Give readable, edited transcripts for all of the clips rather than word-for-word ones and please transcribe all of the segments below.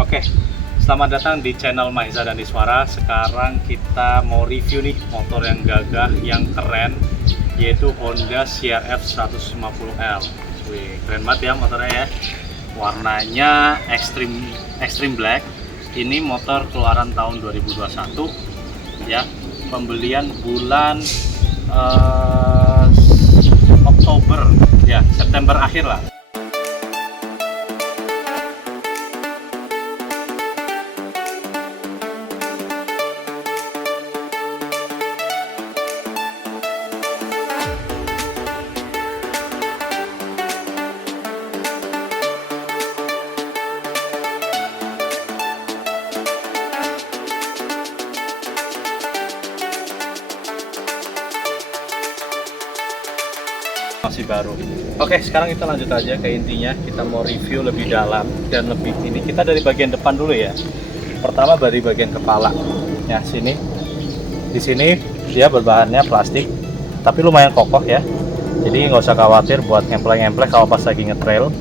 Oke, selamat datang di channel Mahesa dan Iswara. Sekarang kita mau review nih motor yang gagah, yang keren, yaitu Honda CRF 150L. Wih, keren banget ya motornya ya. Warnanya extreme black. Ini motor keluaran tahun 2021 ya. Pembelian bulan Oktober ya, September akhir lah. Masih baru. Oke, sekarang kita lanjut aja ke intinya. Kita mau review lebih dalam dan lebih ini. Kita dari bagian depan dulu ya. Pertama dari bagian kepala. Ya, sini. Di sini dia berbahannya plastik, tapi lumayan kokoh ya. Jadi nggak usah khawatir buat ngemplek-ngemplek kalau pas lagi ngetrail.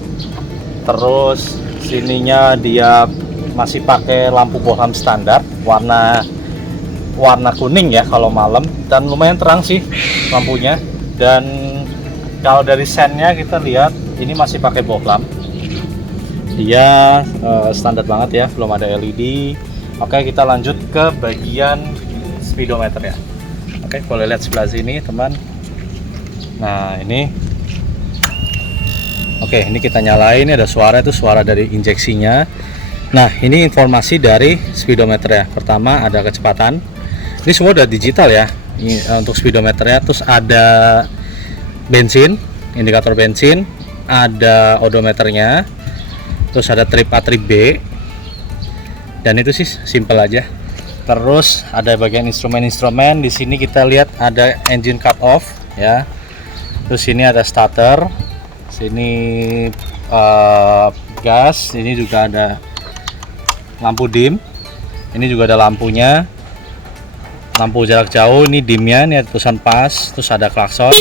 Terus sininya dia masih pakai lampu bohlam standar, warna kuning ya kalau malam, dan lumayan terang sih lampunya. Dan kalau dari sennya kita lihat ini masih pakai bohlam. Dia standar banget ya, belum ada LED. Oke, kita lanjut ke bagian speedometer ya. Oke, boleh lihat sebelah sini teman. Nah ini, oke, ini kita nyalain. Ini ada suara, itu suara dari injeksinya. Nah ini informasi dari speedometer ya. Pertama ada kecepatan. Ini semua udah digital ya. Ini untuk speedometernya. Terus ada bensin, indikator bensin, ada odometernya, terus ada trip A, trip B, dan itu sih simple aja. Terus ada bagian instrumen-instrumen. Di sini kita lihat ada engine cut off ya. Terus sini ada starter, sini gas, ini juga ada lampu dim, ini juga ada lampunya, lampu jarak jauh, ini dimnya, ini ada tulisan pas, terus ada klakson.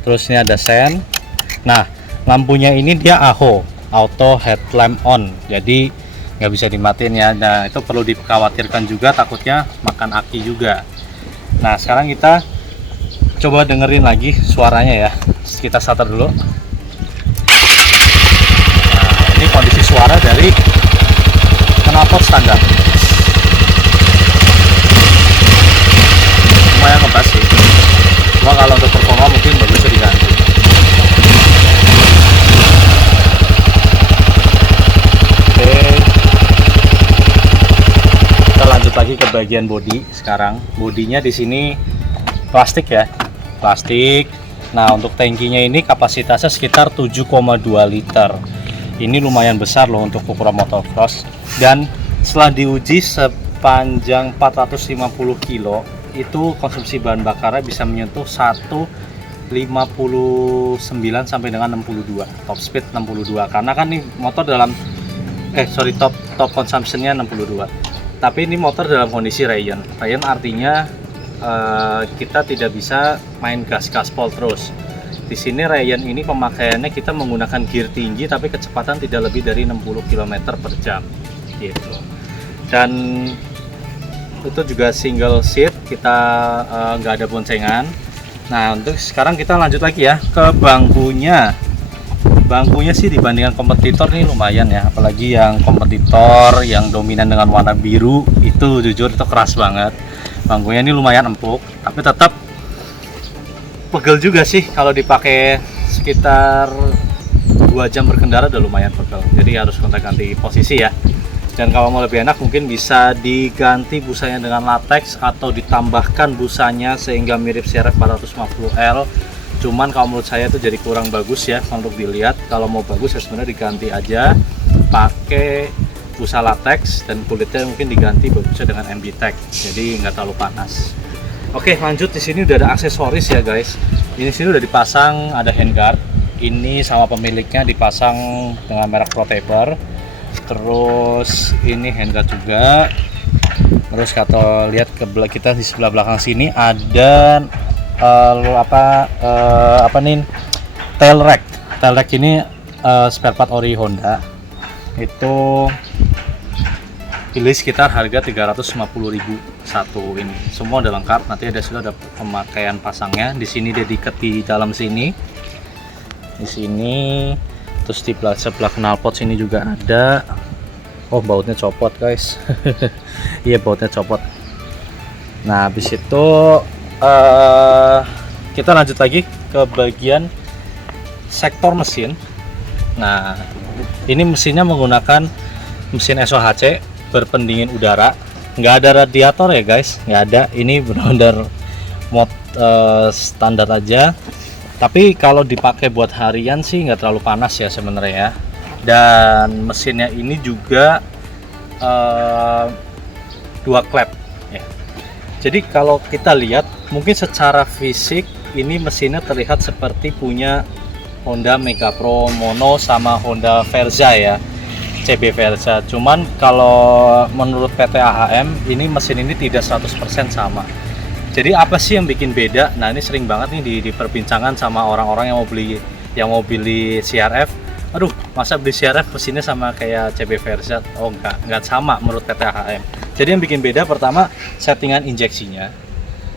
Terus ini ada sen. Nah lampunya ini dia AHO, auto headlamp on, jadi nggak bisa dimatiin ya. Nah itu perlu dikhawatirkan juga, takutnya makan aki juga. Nah sekarang kita coba dengerin lagi suaranya ya. Kita starter dulu. Nah ini kondisi suara dari knalpot standar, lumayan ngebas sih. Cuma kalau untuk performa mungkin bagusnya diganti. Oke, kita lanjut lagi ke bagian bodi. Sekarang bodinya di sini plastik ya, plastik. Nah untuk tangkinya ini kapasitasnya sekitar 7,2 liter. Ini lumayan besar loh untuk ukuran motocross. Dan setelah diuji sepanjang 450 kilo, itu konsumsi bahan bakarnya bisa menyentuh 159 sampai dengan 62, top speed 62. Karena kan nih motor dalam top consumptionnya 62. Tapi ini motor dalam kondisi Ryan artinya kita tidak bisa main gaspol terus. Di sini Ryan ini pemakaiannya kita menggunakan gear tinggi tapi kecepatan tidak lebih dari 60 km per jam gitu. Dan itu juga single seat, kita nggak ada boncengan. Nah untuk sekarang kita lanjut lagi ya ke bangkunya. Bangkunya sih dibandingkan kompetitor nih lumayan ya, apalagi yang kompetitor yang dominan dengan warna biru itu jujur itu keras banget. Bangkunya ini lumayan empuk, tapi tetap pegel juga sih. Kalau dipakai sekitar 2 jam berkendara udah lumayan pegel, jadi harus gonta-ganti posisi ya. Dan kalau mau lebih enak mungkin bisa diganti busanya dengan latex atau ditambahkan busanya sehingga mirip CRF 450L. Cuman kalau menurut saya itu jadi kurang bagus ya untuk dilihat. Kalau mau bagus ya sebenarnya diganti aja pakai busa latex, dan kulitnya mungkin diganti bagusnya dengan MB-Tech, jadi nggak terlalu panas. Oke lanjut, di sini udah ada aksesoris ya guys. Ini sini udah dipasang, ada handguard. Ini sama pemiliknya dipasang dengan merek Protaper. Terus ini handguard juga. Terus kalau lihat ke kita di sebelah belakang sini ada tail rack. Tail rack ini spare part ori Honda. itu pilih sekitar harga 350.000 satu ini. Semua udah lengkap, nanti sudah ada pemakaian pasangnya. Di sini dia diikat di dalam sini. Di sini terus di sebelah knalpot sini juga ada. Oh, bautnya copot, guys. Iya, bautnya copot. Nah, habis itu kita lanjut lagi ke bagian sektor mesin. Nah, ini mesinnya menggunakan mesin SOHC berpendingin udara, nggak ada radiator ya guys, nggak ada. Ini benar-benar mod standar aja, tapi kalau dipakai buat harian sih nggak terlalu panas ya sebenarnya ya. Dan mesinnya ini juga dua klep ya. Jadi kalau kita lihat mungkin secara fisik ini mesinnya terlihat seperti punya Honda Mega Pro Mono sama Honda Verza ya, CB Verza. Cuman kalau menurut PT AHM ini mesin ini tidak 100% sama. Jadi apa sih yang bikin beda? Nah, ini sering banget nih di perbincangan sama orang-orang yang mau beli CRF. Aduh, masa beli CRF mesinnya sama kayak CB Verza? Oh, enggak sama menurut PT AHM. Jadi yang bikin beda pertama settingan injeksinya.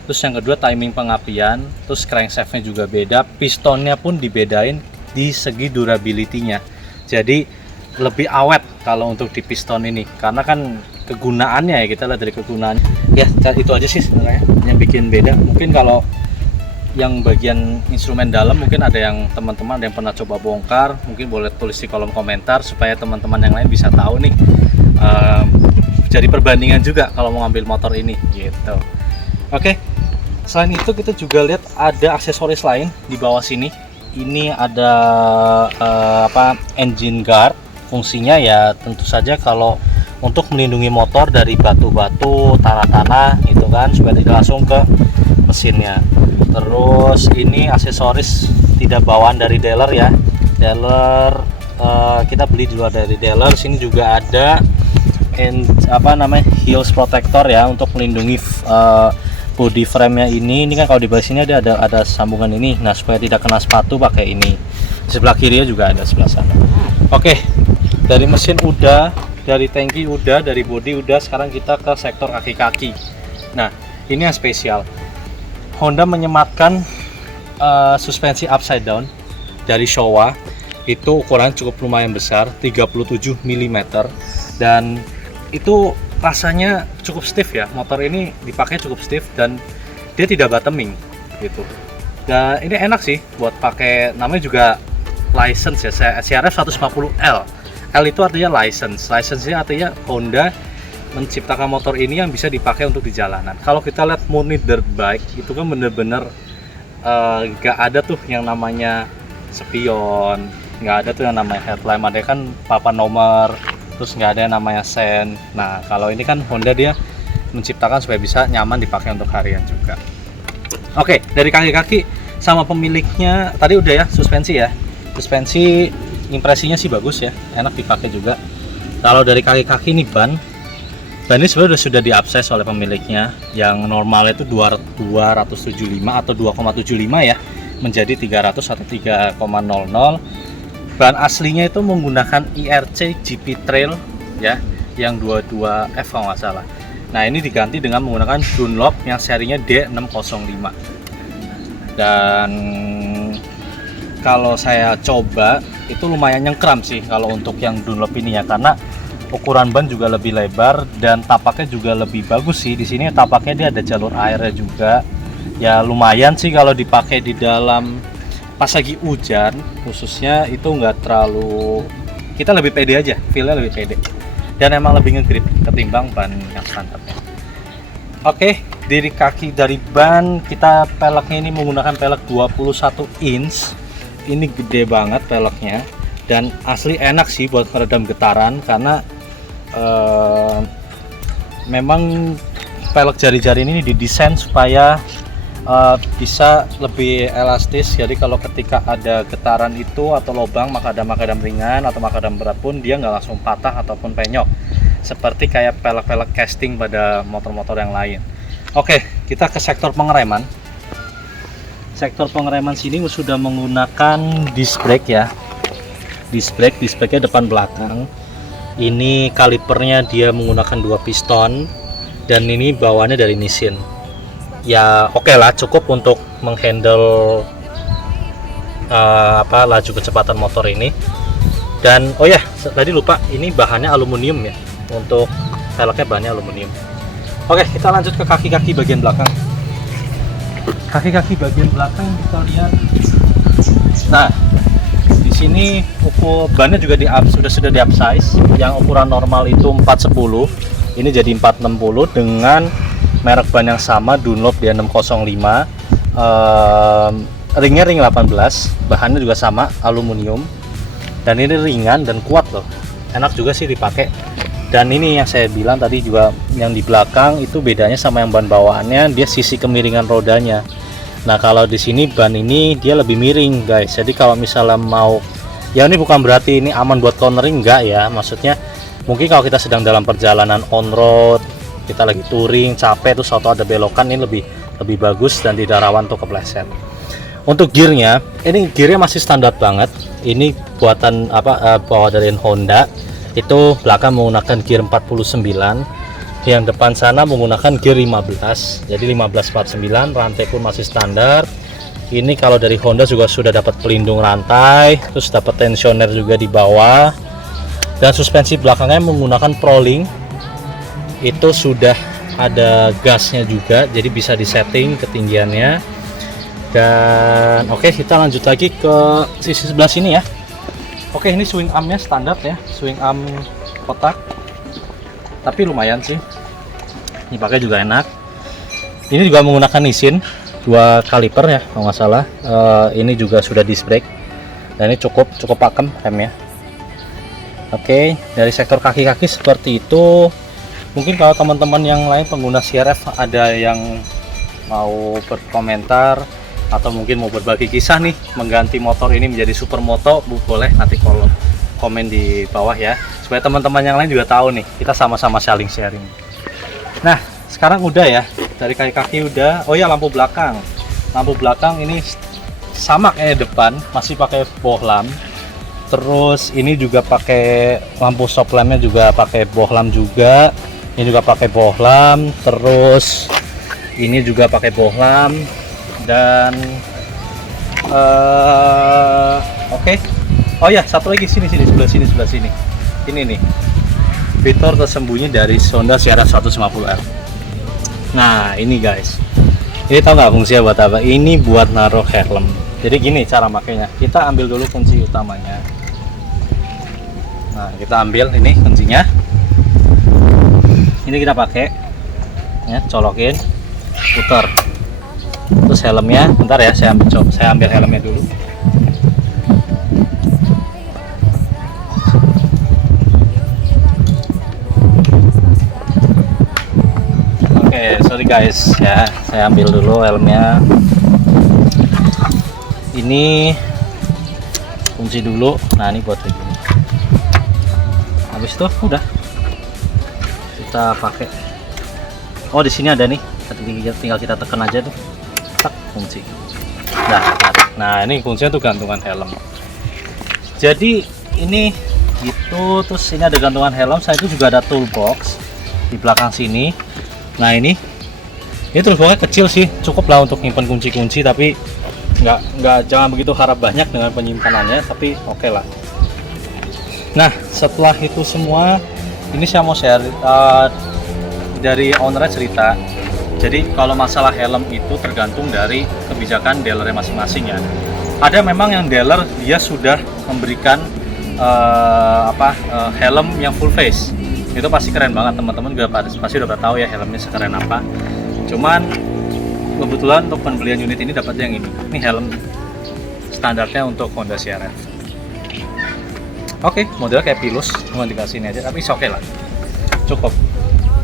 Terus yang kedua timing pengapian, terus crankshaftnya juga beda, pistonnya pun dibedain di segi durability-nya. Jadi lebih awet kalau untuk di piston ini, karena kan kegunaannya ya, kita lihat dari kegunaan. Ya itu aja sih sebenarnya yang bikin beda. Mungkin kalau yang bagian instrumen dalam mungkin ada yang teman-teman yang pernah coba bongkar, mungkin boleh tulis di kolom komentar supaya teman-teman yang lain bisa tahu nih, jadi perbandingan juga kalau mau ngambil motor ini gitu. Oke. Selain itu kita juga lihat ada aksesoris lain di bawah sini. Ini ada engine guard. Fungsinya ya tentu saja kalau untuk melindungi motor dari batu-batu, tanah-tanah gitu kan, supaya tidak langsung ke mesinnya. Terus ini aksesoris tidak bawaan dari dealer ya. Dealer kita beli di luar dari dealer. Sini juga ada heels protector ya, untuk melindungi body frame-nya ini kan kalau di bawah sini ada sambungan ini. Nah, supaya tidak kena sepatu pakai ini. Sebelah kirinya juga ada sebelah sana. Oke, dari mesin udah, dari tangki udah, dari body udah, sekarang kita ke sektor kaki-kaki. Nah, ini yang spesial. Honda menyematkan suspensi upside down dari Showa. Itu ukuran cukup lumayan besar, 37 mm, dan itu rasanya cukup stiff ya. Motor ini dipakai cukup stiff dan dia tidak bottoming gitu. Dan ini enak sih buat pakai, namanya juga license ya, CRF 150L. L itu artinya license. License-nya artinya Honda menciptakan motor ini yang bisa dipakai untuk di jalanan. Kalau kita lihat murni dirt bike itu kan bener-bener gak ada tuh yang namanya spion, gak ada tuh yang namanya headlamp, ada kan papan nomor, terus nggak ada yang namanya sen. Nah, kalau ini kan Honda dia menciptakan supaya bisa nyaman dipakai untuk harian juga. Oke, dari kaki-kaki sama pemiliknya tadi udah ya, suspensi ya. Suspensi impresinya sih bagus ya, enak dipakai juga. Kalau dari kaki-kaki ini ban ini sebenarnya sudah diakses oleh pemiliknya. Yang normalnya itu 275 atau 2,75 ya, menjadi 300 atau 3,00. Ban aslinya itu menggunakan IRC GP Trail ya, yang 22F kalau nggak salah. Nah, ini diganti dengan menggunakan Dunlop yang serinya D605. Dan kalau saya coba itu lumayan nyengkram sih kalau untuk yang Dunlop ini ya, karena ukuran ban juga lebih lebar dan tapaknya juga lebih bagus sih. Di sini tapaknya dia ada jalur airnya juga. Ya lumayan sih kalau dipakai di dalam pas lagi hujan khususnya, itu nggak terlalu, kita lebih pede aja, feelnya lebih pede dan emang lebih ngegrip ketimbang ban yang standarnya. Oke, dari kaki, dari ban kita peleknya ini menggunakan pelek 21 inch. Ini gede banget peleknya dan asli enak sih buat meredam getaran, karena memang pelek jari-jari ini didesain supaya bisa lebih elastis. Jadi kalau ketika ada getaran itu atau lubang, makadam ringan atau makadam berat pun dia nggak langsung patah ataupun penyok seperti kayak pelek-pelek casting pada motor-motor yang lain. Oke, kita ke sektor pengereman. Sektor pengereman sini sudah menggunakan disc brake ya. Disc brake, disc brake-nya depan belakang. Ini kalipernya dia menggunakan 2 piston, dan ini bawaannya dari Nissin. Ya oke lah, cukup untuk menghandle laju kecepatan motor ini. Dan oh ya, tadi lupa, ini bahannya aluminium ya. Untuk velgnya bahannya aluminium. Oke, kita lanjut ke kaki-kaki bagian belakang. Kaki-kaki bagian belakang kita lihat. Nah, di sini bannya juga sudah di upsize. Yang ukuran normal itu 410, ini jadi 460 dengan merek ban yang sama, Dunlop D605. Ringnya ring 18, bahannya juga sama, aluminium. Dan ini ringan dan kuat loh, enak juga sih dipakai. Dan ini yang saya bilang tadi juga, yang di belakang itu bedanya sama yang ban bawaannya, dia sisi kemiringan rodanya. Nah kalau di sini ban ini dia lebih miring guys, jadi kalau misalnya mau, ya ini bukan berarti ini aman buat cornering, enggak ya, maksudnya mungkin kalau kita sedang dalam perjalanan on road, kita lagi touring capek terus auto ada belokan, ini lebih bagus dan tidak rawan untuk kepleset. Untuk gearnya, ini gearnya masih standar banget, ini buatan bawa dari Honda. Itu belakang menggunakan gear 49, yang depan sana menggunakan gear 15, jadi 1549. Rantai pun masih standar. Ini kalau dari Honda juga sudah dapat pelindung rantai, terus dapat tensioner juga di bawah, dan suspensi belakangnya menggunakan Prolink. Itu sudah ada gasnya juga, jadi bisa disetting ketinggiannya. Dan oke, kita lanjut lagi ke sisi sebelah sini ya. Oke, ini swing armnya standar ya, swing arm kotak, tapi lumayan sih, dipakai juga enak. Ini juga menggunakan Nissin 2 kaliper ya kalau nggak salah. Ini juga sudah disc brake, dan ini cukup pakem remnya. Oke, dari sektor kaki-kaki seperti itu. Mungkin kalau teman-teman yang lain pengguna CRF ada yang mau berkomentar atau mungkin mau berbagi kisah nih mengganti motor ini menjadi supermoto, boleh nanti komen di bawah ya, supaya teman-teman yang lain juga tahu nih, kita sama-sama saling sharing. Nah sekarang udah ya, dari kaki-kaki udah. Oh ya, lampu belakang ini sama kayak depan, masih pakai bohlam. Terus ini juga pakai lampu stop lampnya juga pakai bohlam juga, ini juga pakai bohlam. Terus ini juga pakai bohlam. Dan oke. Oh ya, satu lagi sebelah sini. Ini nih fitur tersembunyi dari Honda CRF 150R. Nah ini guys, ini tahu nggak fungsinya buat apa? Ini buat naruh helm. Jadi gini cara makainya, kita ambil dulu kunci utamanya. Nah kita ambil ini kuncinya, ini kita pakai ya, colokin, putar. Terus helmnya, bentar ya, saya ambil helmnya dulu. Oke, sorry guys ya, saya ambil dulu helmnya. Ini kunci dulu. Nah ini buat begini. Habis itu udah kita pakai. Oh di sini ada nih, tinggal kita tekan aja tuh. Kunci. Nah ini kuncinya tuh gantungan helm. Jadi ini gitu. Terus ini ada gantungan helm. Saya itu juga ada toolbox di belakang sini. Nah ini toolboxnya kecil sih, cukup lah untuk nyimpan kunci-kunci, tapi jangan begitu harap banyak dengan penyimpanannya, tapi oke lah. Nah setelah itu semua, ini saya mau share dari ownernya cerita. Jadi kalau masalah helm itu tergantung dari kebijakan dealernya masing-masing ya. Ada memang yang dealer dia sudah memberikan helm yang full face. Itu pasti keren banget, teman-teman juga pasti udah tahu ya helmnya sekeren apa. Cuman kebetulan untuk pembelian unit ini dapat yang ini. Ini helm standarnya untuk Honda CRF. Oke, modelnya kayak Pilus, cuma dikasih ini aja, tapi oke lah, cukup.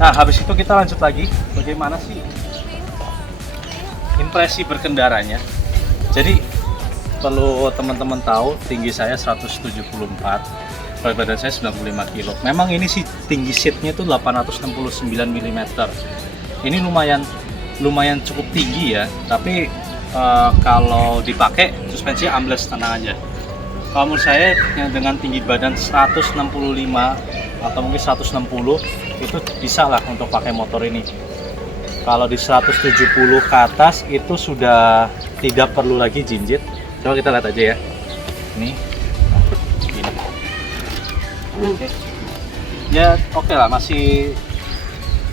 Nah habis itu kita lanjut lagi, bagaimana sih impresi berkendaranya. Jadi perlu teman-teman tahu, tinggi saya 174, berat badan saya 95 kg. Memang ini sih tinggi seatnya tuh 869 mm. Ini lumayan cukup tinggi ya, tapi kalau dipakai suspensinya ambles, tenang aja. Kalau menurut saya yang dengan tinggi badan 165 atau mungkin 160 itu bisa lah untuk pakai motor ini. Kalau di 170 ke atas itu sudah tidak perlu lagi jinjit. Coba kita lihat aja ya. Ini. Ini. Oke. Ya oke lah, masih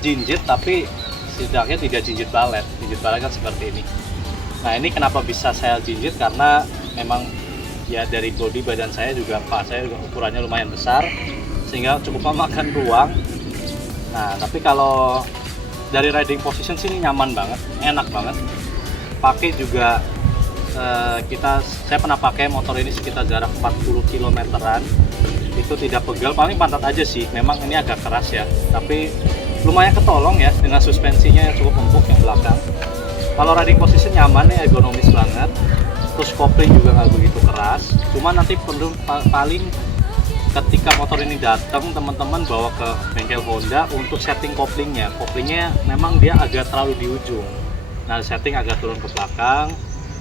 jinjit tapi setidaknya tidak jinjit balet. Jinjit balet kan seperti ini. Nah ini kenapa bisa saya jinjit, karena memang ya dari bodi badan saya juga, pak saya juga ukurannya lumayan besar sehingga cukup memakan ruang. Nah tapi kalau dari riding position sini nyaman banget, enak banget. Pakai juga saya pernah pakai motor ini sekitar jarak 40 kilometeran. Itu tidak pegal, paling pantat aja sih. Memang ini agak keras ya, tapi lumayan ketolong ya dengan suspensinya yang cukup empuk yang belakang. Kalau riding position nyaman ya, ergonomis banget. Terus kopling juga nggak begitu keras. Cuma nanti perlu paling ketika motor ini datang, teman-teman bawa ke bengkel Honda untuk setting koplingnya. Koplingnya memang dia agak terlalu di ujung. Nah, setting agak turun ke belakang.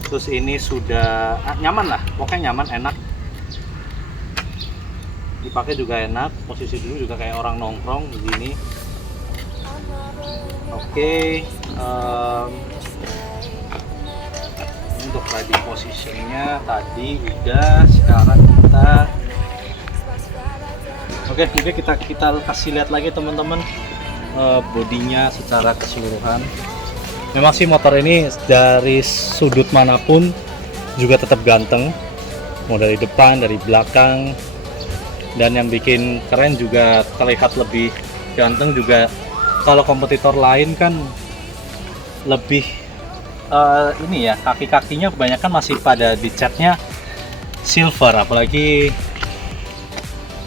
Terus ini sudah nyaman lah, pokoknya nyaman, enak. Dipakai juga enak, posisi dulu juga kayak orang nongkrong begini. Oke, untuk riding positionnya tadi udah. Sekarang kita kasih lihat lagi teman-teman bodinya secara keseluruhan. Memang sih motor ini dari sudut manapun juga tetap ganteng, mau dari depan, dari belakang, dan yang bikin keren juga terlihat lebih ganteng juga. Kalau kompetitor lain kan lebih ini ya, kaki-kakinya kebanyakan masih pada dicatnya silver, apalagi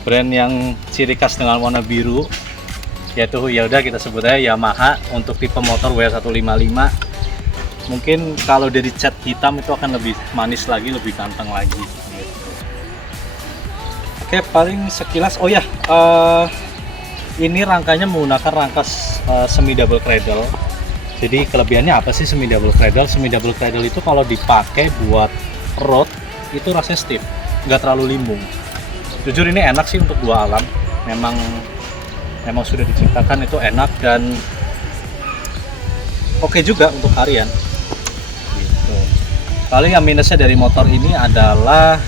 brand yang ciri khas dengan warna biru, yaitu ya udah kita sebut aja Yamaha. Untuk tipe motor W155 mungkin kalau dari cat hitam itu akan lebih manis lagi, lebih ganteng lagi gitu. Oke, paling sekilas. Oh ya, ini rangkanya menggunakan rangka semi double cradle. Jadi kelebihannya apa sih semi double cradle? Semi double cradle itu kalau dipakai buat road itu rasanya stiff, nggak terlalu limbung. Jujur ini enak sih untuk dua alam. Memang sudah diciptakan itu enak dan oke juga untuk harian gitu. Paling yang minusnya dari motor ini adalah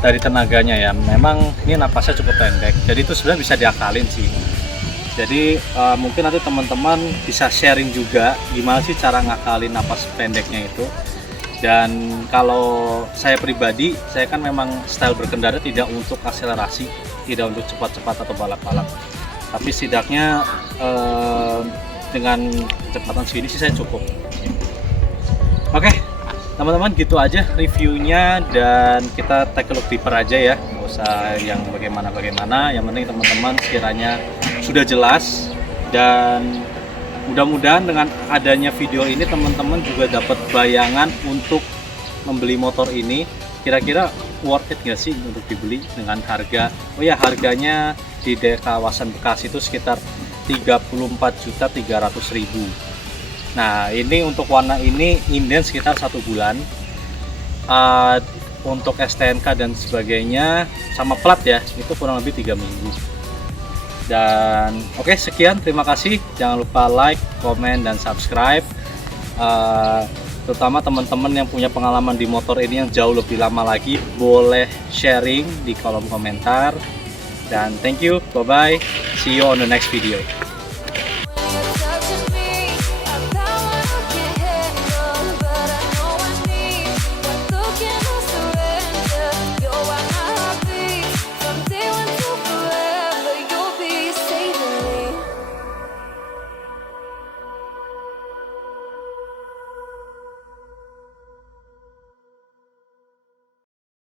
dari tenaganya ya. Memang ini napasnya cukup pendek, jadi itu sebenarnya bisa diakalin sih. Jadi mungkin nanti teman-teman bisa sharing juga gimana sih cara ngakalin napas pendeknya itu. Dan kalau saya pribadi, saya kan memang style berkendara tidak untuk akselerasi, tidak untuk cepat-cepat atau balap-balap. Tapi setidaknya dengan kecepatan segini sih saya cukup. Oke, teman-teman gitu aja reviewnya, dan kita take a look deeper aja ya, nggak usah yang bagaimana. Yang penting teman-teman sekiranya sudah jelas, dan mudah-mudahan dengan adanya video ini teman-teman juga dapat bayangan untuk membeli motor ini. Kira-kira worth it nggak sih untuk dibeli dengan harga, oh ya, harganya di kawasan Bekasi itu sekitar 34.300.000. Nah ini untuk warna ini inden sekitar 1 bulan. Untuk STNK dan sebagainya sama plat ya, itu kurang lebih 3 minggu. Dan oke, sekian, terima kasih. Jangan lupa like, komen, dan subscribe. Terutama teman-teman yang punya pengalaman di motor ini yang jauh lebih lama lagi, boleh sharing di kolom komentar. Dan thank you, bye bye, see you on the next video.